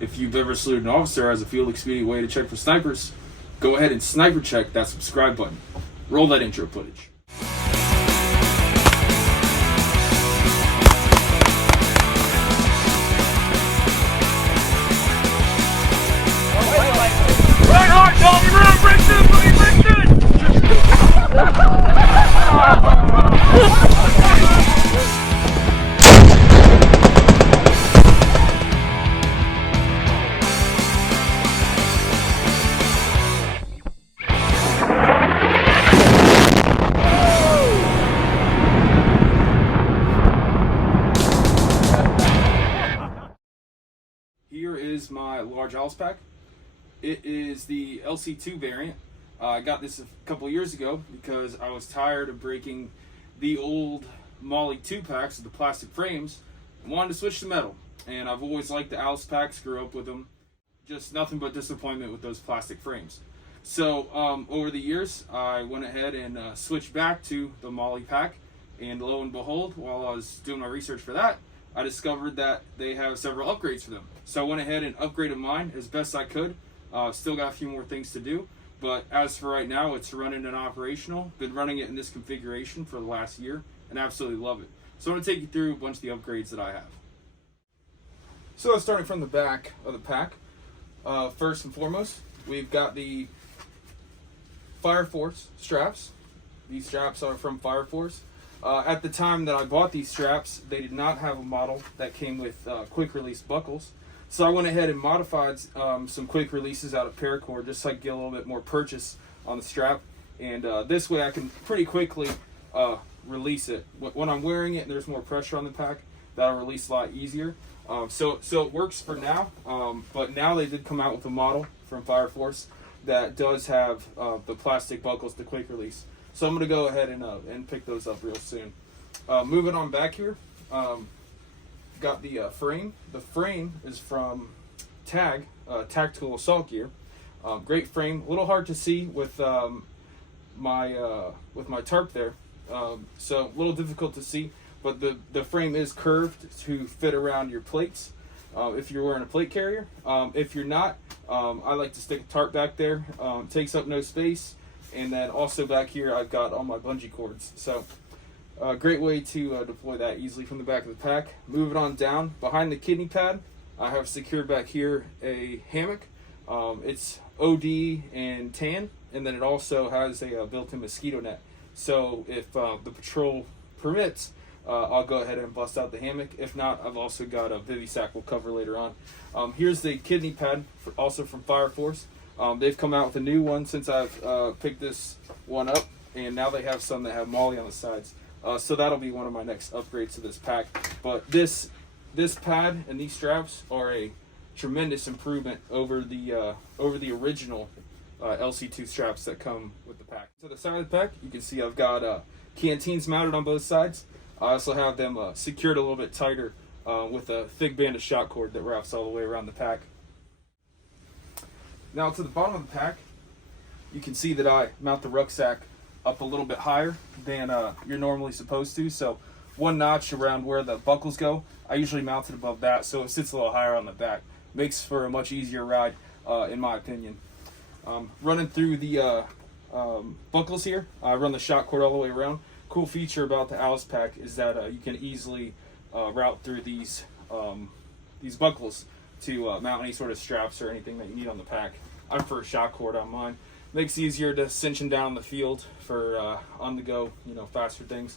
If you've ever saluted an officer as a field expedient way to check for snipers, go ahead and sniper check that subscribe button. Roll that intro footage. Right hard, Tommy, run, break through, buddy, break through! Here is my large house pack. It is the LC-2 variant. I got this a couple years ago because I was tired of breaking the old Molly 2 packs with the plastic frames and wanted to switch to metal. And I've always liked the Alice packs, grew up with them. Just nothing but disappointment with those plastic frames. So over the years, I went ahead and switched back to the Molly pack. And lo and behold, while I was doing my research for that, I discovered that they have several upgrades for them. So I went ahead and upgraded mine as best I could. Still got a few more things to do, but as for right now, it's running and operational. Been running it in this configuration for the last year and absolutely love it. So I'm going to take you through a bunch of the upgrades that I have. So starting from the back of the pack, first and foremost, we've got the Fire Force straps. These straps are from Fire Force. At the time that I bought these straps, they did not have a model that came with quick release buckles. So I went ahead and modified some quick releases out of paracord just so I could get a little bit more purchase on the strap. And this way I can pretty quickly release it. When I'm wearing it and there's more pressure on the pack, that'll release a lot easier. So it works for now, but now they did come out with a model from Fire Force that does have the plastic buckles to quick release. So I'm going to go ahead and pick those up real soon. Moving on back here. Got the frame. The frame is from Tactical Assault Gear. Great frame. A little hard to see with my tarp there, so a little difficult to see. But the frame is curved to fit around your plates. If you're wearing a plate carrier, if you're not, I like to stick a tarp back there. Takes up no space, and then also back here I've got all my bungee cords. So. Great way to deploy that easily from the back of the pack. Moving on down, behind the kidney pad, I have secured back here a hammock. It's OD and tan, and then it also has a built-in mosquito net. So if the patrol permits, I'll go ahead and bust out the hammock. If not, I've also got a BIV sack we'll cover later on. Here's the kidney pad, also from Fire Force. They've come out with a new one since I've picked this one up, and now they have some that have Molly on the sides. So that'll be one of my next upgrades to this pack. But this pad and these straps are a tremendous improvement over the original LC-2 straps that come with the pack. To the side of the pack, you can see I've got canteens mounted on both sides. I also have them secured a little bit tighter with a thick band of shot cord that wraps all the way around the pack. Now to the bottom of the pack, you can see that I mount the rucksack up a little bit higher than you're normally supposed to. So one notch around where the buckles go, I usually mount it above that so it sits a little higher on the back. Makes for a much easier ride in my opinion. Running through the buckles here, I run the shot cord all the way around. Cool feature about the Alice pack is that you can easily route through these buckles to mount any sort of straps or anything that you need on the pack. I prefer shot cord on mine. Makes it easier to cinch them down the field for on the go, faster things.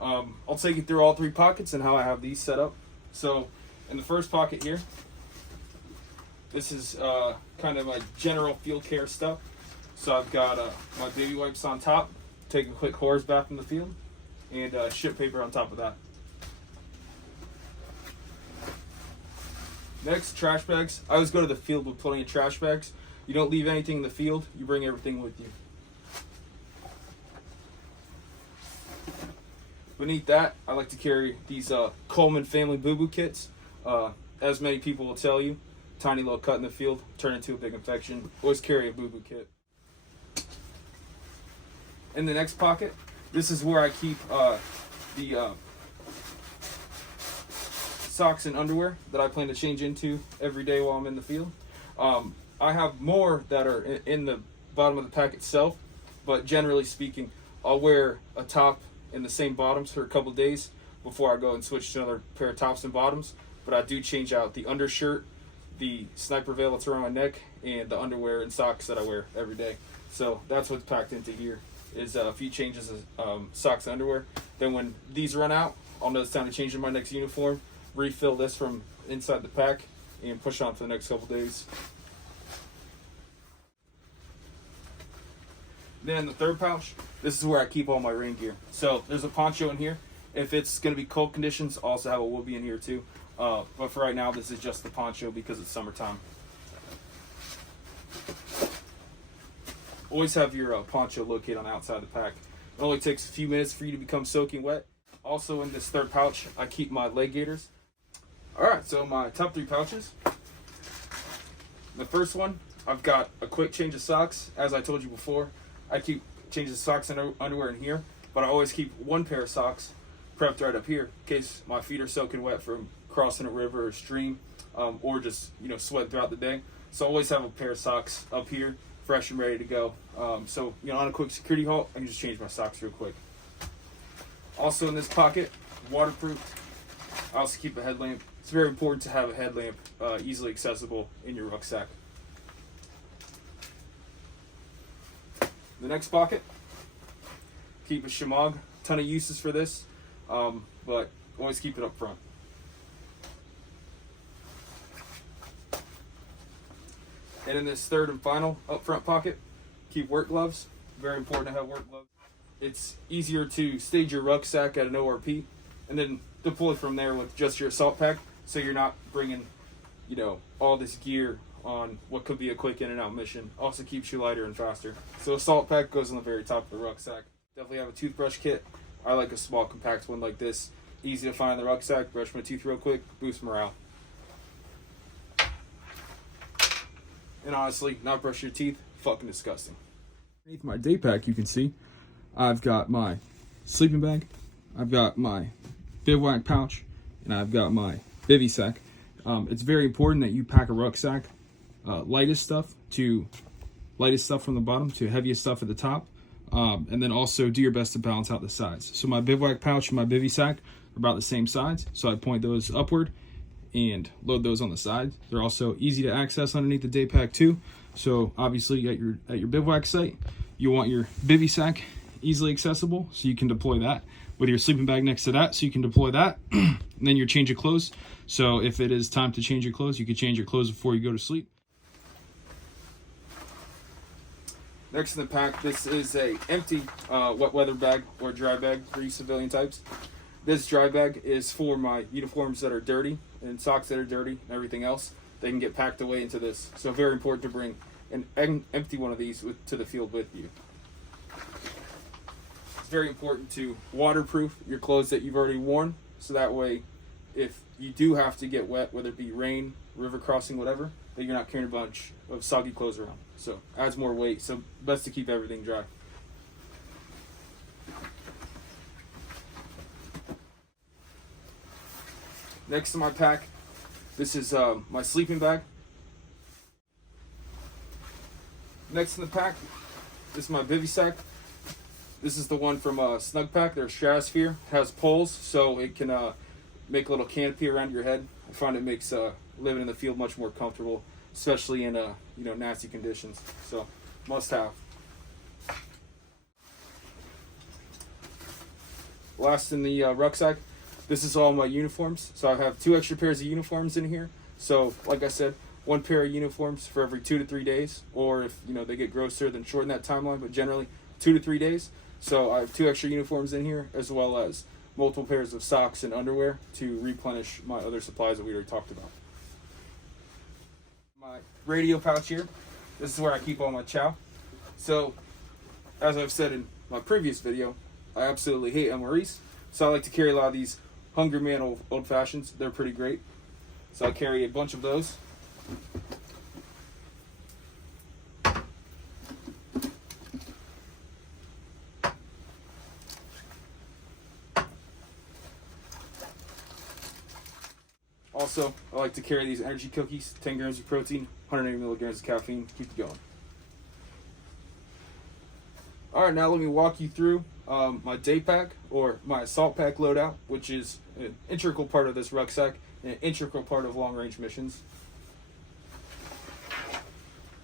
I'll take you through all three pockets and how I have these set up. So in the first pocket here, this is kind of my general field care stuff. So I've got my baby wipes on top, take a quick hose bath in the field, and ship paper on top of that. Next, trash bags. I always go to the field with plenty of trash bags. You don't leave anything in the field, you bring everything with you. Beneath that, I like to carry these Coleman family boo-boo kits. As many people will tell you, tiny little cut in the field, turn into a big infection. Always carry a boo-boo kit. In the next pocket, this is where I keep the socks and underwear that I plan to change into every day while I'm in the field. I have more that are in the bottom of the pack itself, but generally speaking, I'll wear a top and the same bottoms for a couple days before I go and switch to another pair of tops and bottoms. But I do change out the undershirt, the sniper veil that's around my neck, and the underwear and socks that I wear every day. So that's what's packed into here, is a few changes of socks and underwear. Then when these run out, I'll know it's time to change in my next uniform, refill this from inside the pack, and push on for the next couple days. Then in the third pouch, this is where I keep all my rain gear. So there's a poncho in here. If it's going to be cold conditions, I also have a woobie in here too. But for right now, this is just the poncho because it's summertime. Always have your poncho located on the outside of the pack. It only takes a few minutes for you to become soaking wet. Also in this third pouch, I keep my leg gaiters. Alright, so my top 3 pouches. The first one, I've got a quick change of socks. As I told you before, I keep changes of socks and underwear in here, but I always keep one pair of socks prepped right up here in case my feet are soaking wet from crossing a river or stream, or just sweat throughout the day. So I always have a pair of socks up here, fresh and ready to go. So on a quick security halt, I can just change my socks real quick. Also in this pocket, waterproof. I also keep a headlamp. It's very important to have a headlamp easily accessible in your rucksack. The next pocket, keep a shemagh. Ton of uses for this, but always keep it up front. And in this third and final up front pocket, keep work gloves. Very important to have work gloves. It's easier to stage your rucksack at an ORP and then deploy from there with just your assault pack, so you're not bringing all this gear on what could be a quick in and out mission. Also keeps you lighter and faster. So assault pack goes on the very top of the rucksack. Definitely have a toothbrush kit. I like a small compact one like this. Easy to find in the rucksack. Brush my teeth real quick, boost morale. And honestly, not brush your teeth, fucking disgusting. Underneath my Daypack, you can see I've got my sleeping bag, I've got my bivouac pouch, and I've got my bivy sack. It's very important that you pack a rucksack lightest stuff from the bottom to heaviest stuff at the top, and then also do your best to balance out the sides. So my bivouac pouch and my bivy sack are about the same size, so I point those upward and load those on the side. They're also easy to access underneath the Daypack too. So obviously at your bivouac site, you want your bivy sack easily accessible, so you can deploy that with your sleeping bag next to that, so you can deploy that. And then your change of clothes. So if it is time to change your clothes, you can change your clothes before you go to sleep. Next in the pack, this is a empty wet weather bag or dry bag for you civilian types. This dry bag is for my uniforms that are dirty and socks that are dirty and everything else. They can get packed away into this. So very important to bring an empty one of these to the field with you. It's very important to waterproof your clothes that you've already worn, so that way if you do have to get wet, whether it be rain, river crossing, whatever, that you're not carrying a bunch of soggy clothes around. So adds more weight, so best to keep everything dry. Next to my pack, this is my sleeping bag. Next in the pack, this is my bivy sack. This is the one from Snug Pack. Their Stratosphere. It has poles, so it can make a little canopy around your head. I find it makes living in the field much more comfortable, especially in nasty conditions. So must have. Last in the rucksack, this is all my uniforms. So I have 2 extra pairs of uniforms in here. So like I said, 1 pair of uniforms for every 2 to 3 days, or if they get grosser, then shorten that timeline, but generally 2 to 3 days. So I have 2 extra uniforms in here, as well as multiple pairs of socks and underwear to replenish my other supplies that we already talked about. My radio pouch here, this is where I keep all my chow. So as I've said in my previous video, I absolutely hate MREs, so I like to carry a lot of these Hungry Man old fashions. They're pretty great, so I carry a bunch of those. Also, I like to carry these energy cookies, 10 grams of protein, 180 milligrams of caffeine, keep it going. Alright, now let me walk you through my Daypack, or my assault pack loadout, which is an integral part of this rucksack and an integral part of long range missions.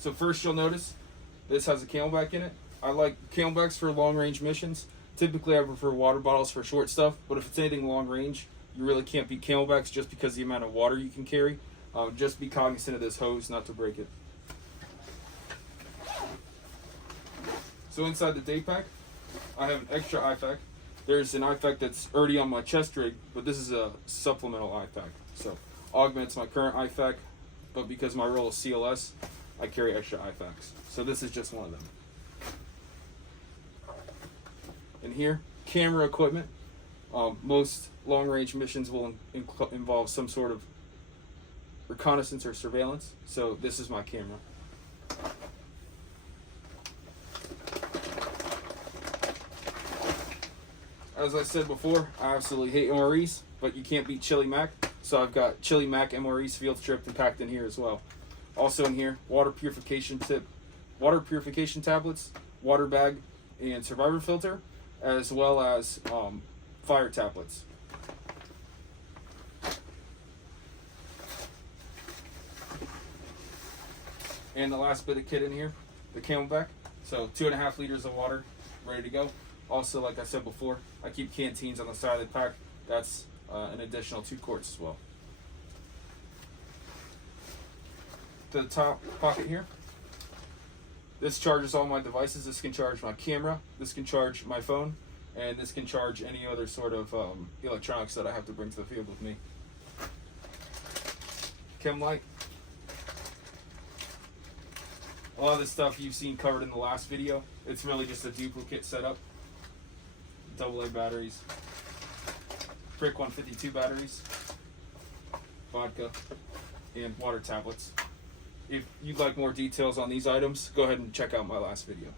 So first you'll notice this has a camelback in it. I like camelbacks for long range missions. Typically I prefer water bottles for short stuff, but if it's anything long range, you really can't beat camelbacks just because of the amount of water you can carry. Just be cognizant of this hose not to break it. So inside the Daypack, I have an extra IFAK. There's an IFAK that's already on my chest rig, but this is a supplemental IFAK. So augments my current IFAK, but because my role is CLS, I carry extra IFAKs. So this is just one of them. And here, camera equipment. Most long-range missions will involve some sort of reconnaissance or surveillance. So this is my camera. As I said before, I absolutely hate MREs, but you can't beat Chili Mac. So I've got Chili Mac MREs field stripped and packed in here as well. Also in here, water purification tablets, water bag, and survivor filter, as well as fire tablets. And the last bit of kit in here, the camelback. So 2.5 liters of water, ready to go. Also, like I said before, I keep canteens on the side of the pack. That's an additional 2 quarts as well. To the top pocket here, this charges all my devices. This can charge my camera, this can charge my phone, and this can charge any other sort of electronics that I have to bring to the field with me. Chem light. A lot of this stuff you've seen covered in the last video. It's really just a duplicate setup. AA batteries, Frick 152 batteries, vodka, and water tablets. If you'd like more details on these items, go ahead and check out my last video.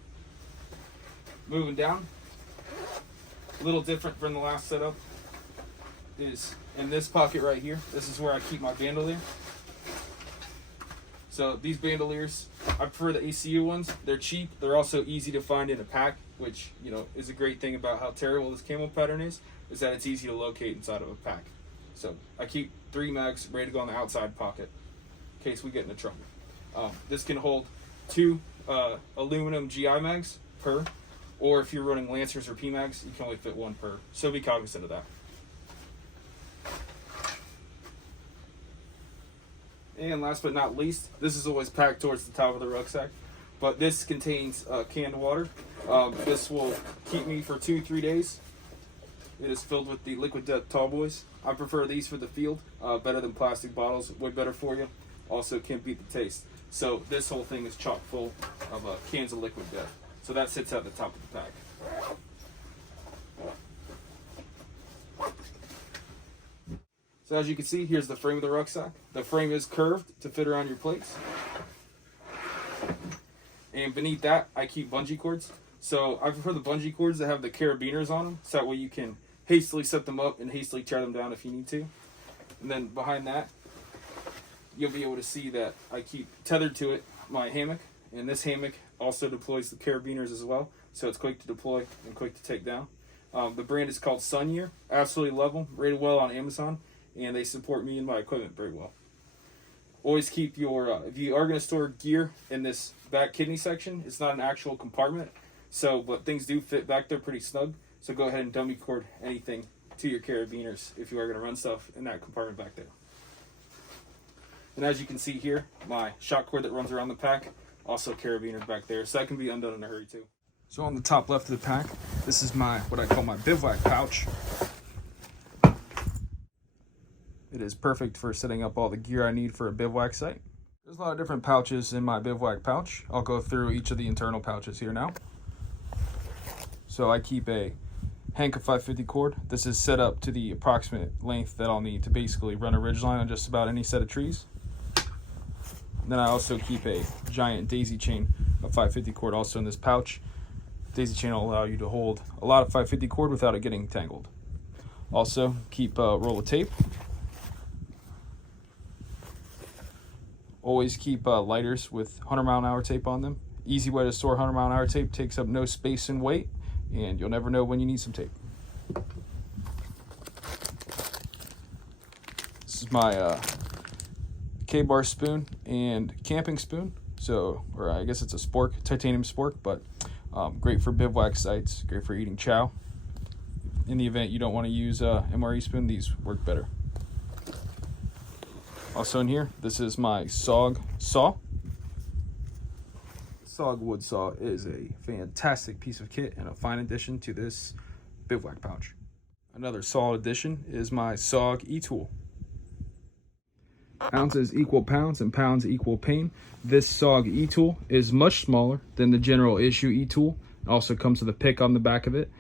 Moving down, a little different from the last setup is in this pocket right here. This is where I keep my bandolier. So these bandoliers, I prefer the ACU ones. They're cheap. They're also easy to find in a pack, which is a great thing about how terrible this camo pattern is that it's easy to locate inside of a pack. So I keep 3 mags ready to go on the outside pocket in case we get into trouble. This can hold 2 aluminum GI mags per, or if you're running Lancers or PMags, you can only fit 1 per. So be cognizant of that. And last but not least, this is always packed towards the top of the rucksack, but this contains canned water. This will keep me for 2-3 days. It is filled with the Liquid Death Tall Boys. I prefer these for the field, better than plastic bottles, way better for you. Also can't beat the taste. So this whole thing is chock full of cans of Liquid Death. So that sits at the top of the pack. So as you can see, here's the frame of the rucksack. The frame is curved to fit around your plates. And beneath that, I keep bungee cords. So I prefer the bungee cords that have the carabiners on them, so that way you can hastily set them up and hastily tear them down if you need to. And then behind that, you'll be able to see that I keep tethered to it my hammock. And this hammock also deploys the carabiners as well, so it's quick to deploy and quick to take down. The brand is called Sun Year. Absolutely love them. Rated well on Amazon. And they support me and my equipment very well. Always keep your, if you are going to store gear in this back kidney section, it's not an actual compartment, but things do fit back there pretty snug. So go ahead and dummy cord anything to your carabiners if you are going to run stuff in that compartment back there. And as you can see here, my shock cord that runs around the pack, also carabiners back there, so that can be undone in a hurry too. So on the top left of the pack, this is what I call my bivouac pouch. It is perfect for setting up all the gear I need for a bivouac site. There's a lot of different pouches in my bivouac pouch. I'll go through each of the internal pouches here now. So I keep a Hank 550 cord. This is set up to the approximate length that I'll need to basically run a ridgeline on just about any set of trees. And then I also keep a giant daisy chain of 550 cord also in this pouch. Daisy chain will allow you to hold a lot of 550 cord without it getting tangled. Also keep a roll of tape. Always keep lighters with 100-mile-an-hour tape on them. Easy way to store 100-mile-an-hour tape, takes up no space and weight, and you'll never know when you need some tape. This is my K-bar spoon and camping spoon. So, or I guess it's a spork, titanium spork, but great for bivouac sites, great for eating chow. In the event you don't want to use MRE spoon, these work better. Also in here, this is my SOG saw. SOG wood saw is a fantastic piece of kit and a fine addition to this bivouac pouch. Another solid addition is my SOG Tool. Ounces equal pounds and pounds equal pain. This SOG Tool is much smaller than the general issue Tool. It also comes with a pick on the back of it.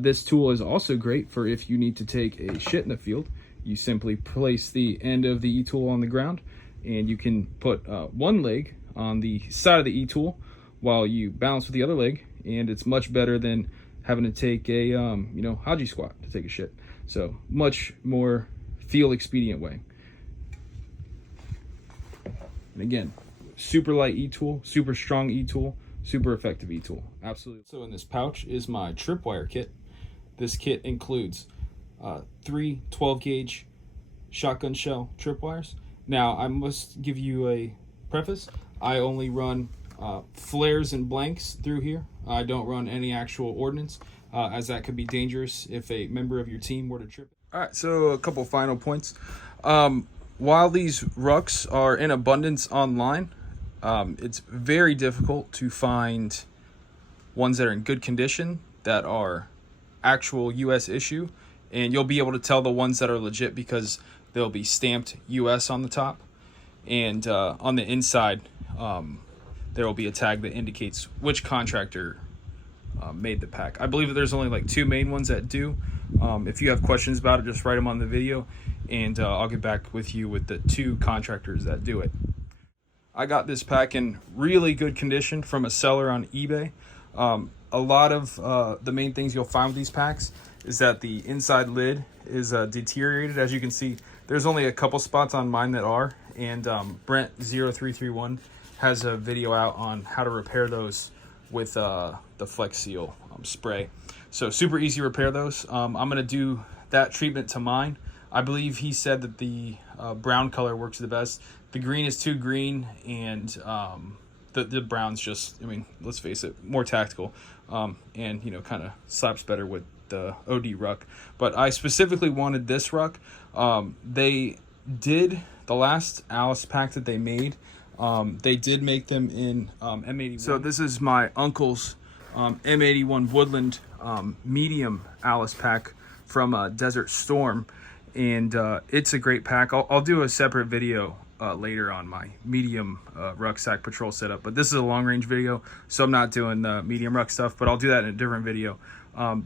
This tool is also great for if you need to take a shit in the field. You simply place the end of the tool on the ground, and you can put one leg on the side of the tool while you balance with the other leg, and it's much better than having to take a haji squat to take a shit. So much more field expedient way. And again, super light tool, super strong tool, super effective tool. Absolutely. So in this pouch is my Tripwire Kit. This kit includes 3 12-gauge shotgun shell tripwires. Now, I must give you a preface. I only run flares and blanks through here. I don't run any actual ordnance, as that could be dangerous if a member of your team were to trip. All right, so a couple final points. While these rucks are in abundance online, it's very difficult to find ones that are in good condition that are actual US issue, and you'll be able to tell the ones that are legit because they'll be stamped US on the top, and on the inside there will be a tag that indicates which contractor made the pack. I believe that there's only like 2 main ones that do. If you have questions about it, just write them on the video, and I'll get back with you with the 2 contractors that do it. I got this pack in really good condition from a seller on eBay. A lot of the main things you'll find with these packs is that the inside lid is deteriorated. As you can see, there's only a couple spots on mine that are, and Brent0331 has a video out on how to repair those with the Flex Seal spray. So super easy to repair those. I'm gonna do that treatment to mine. I believe he said that the brown color works the best. The green is too green, and the brown's just, I mean, let's face it, more tactical, and kind of slaps better with the OD ruck. But I specifically wanted this ruck. They did, the last Alice pack that they made, they did make them in M81. So this is my uncle's M81 Woodland medium Alice pack from Desert Storm, and it's a great pack. I'll do a separate video later on my medium rucksack patrol setup, but this is a long range video, so I'm not doing the medium ruck stuff, but I'll do that in a different video.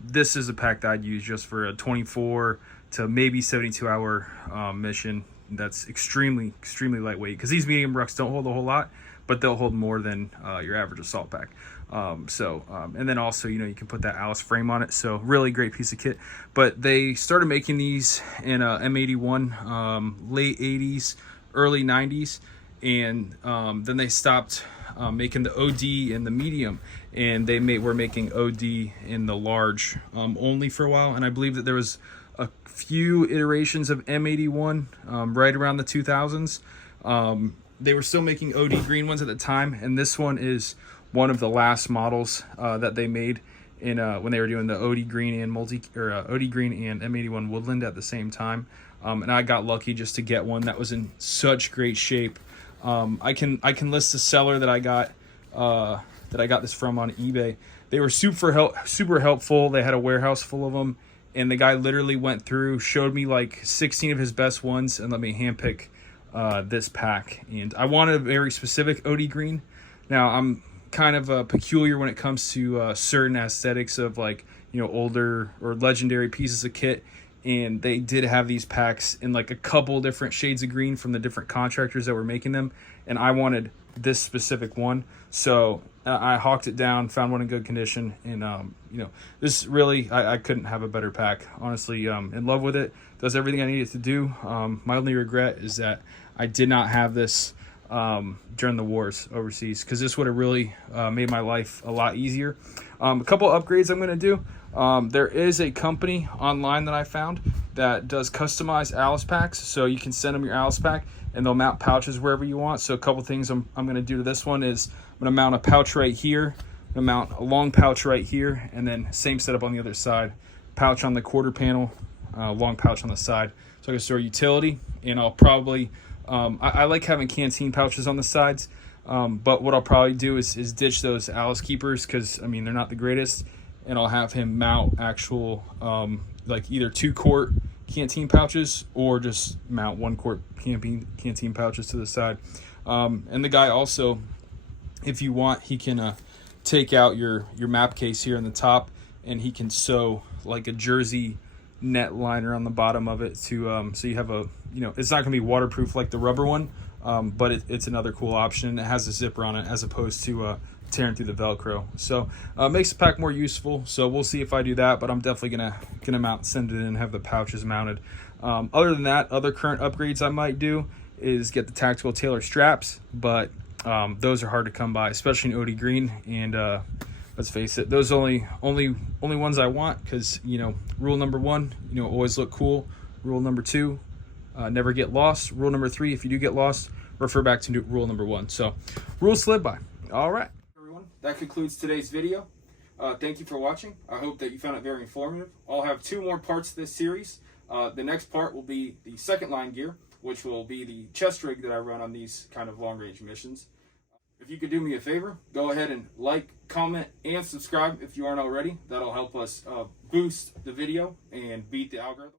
This is a pack that I'd use just for a 24 to maybe 72 hour mission. That's extremely lightweight, because these medium rucks don't hold a whole lot, but they'll hold more than your average assault pack. And then also, you can put that Alice frame on it, so really great piece of kit. But they started making these in M81 late 80s, early 90s, and then they stopped making the OD and the medium, and they were making OD in the large only for a while. And I believe that there was a few iterations of M81 right around the 2000s. They were still making OD green ones at the time, and this one is one of the last models that they made in when they were doing the OD green and OD green and M81 Woodland at the same time. And I got lucky just to get one that was in such great shape. I can list the seller that I got this from on eBay. They were super helpful. They had a warehouse full of them, and the guy literally went through, showed me like 16 of his best ones, and let me handpick this pack. And I wanted a very specific OD green. Now I'm kind of peculiar when it comes to certain aesthetics of older or legendary pieces of kit, and they did have these packs in like a couple different shades of green from the different contractors that were making them, and I wanted this specific one, so I hawked it down, found one in good condition, and this really, I couldn't have a better pack, honestly. In love with it, does everything I needed to do. My only regret is that I did not have this during the wars overseas, because this would have really made my life a lot easier. A couple upgrades I'm going to do. There is a company online that I found that does customized Alice packs, so you can send them your Alice pack and they'll mount pouches wherever you want. So a couple things I'm going to do to this one is I'm going to mount a pouch right here, I'm going to mount a long pouch right here, and then same setup on the other side. Pouch on the quarter panel, long pouch on the side, so I can store utility. And I'll probably I like having canteen pouches on the sides, but what I'll probably do is ditch those Alice keepers, because I mean they're not the greatest, and I'll have him mount actual like either 2-quart canteen pouches or just mount 1-quart canteen pouches to the side. And the guy also, if you want, he can take out your map case here in the top, and he can sew like a jersey net liner on the bottom of it to so you have a, you know, it's not going to be waterproof like the rubber one, but it's another cool option. It has a zipper on it as opposed to tearing through the Velcro, so makes the pack more useful. So we'll see if I do that, but I'm definitely gonna send it in and have the pouches mounted. Other than that, other current upgrades I might do is get the tactical tailor straps, but those are hard to come by, especially in OD green. And let's face it, those only ones I want, because, you know, rule number 1, you know, always look cool. Rule number 2, never get lost. Rule number 3, if you do get lost, refer back to rule number 1. So rules to live by. All right, everyone, that concludes today's video. Thank you for watching. I hope that you found it very informative. I'll have 2 more parts to this series. The next part will be the second line gear, which will be the chest rig that I run on these kind of long range missions. If you could do me a favor, go ahead and like, comment, and subscribe if you aren't already. That'll help us boost the video and beat the algorithm.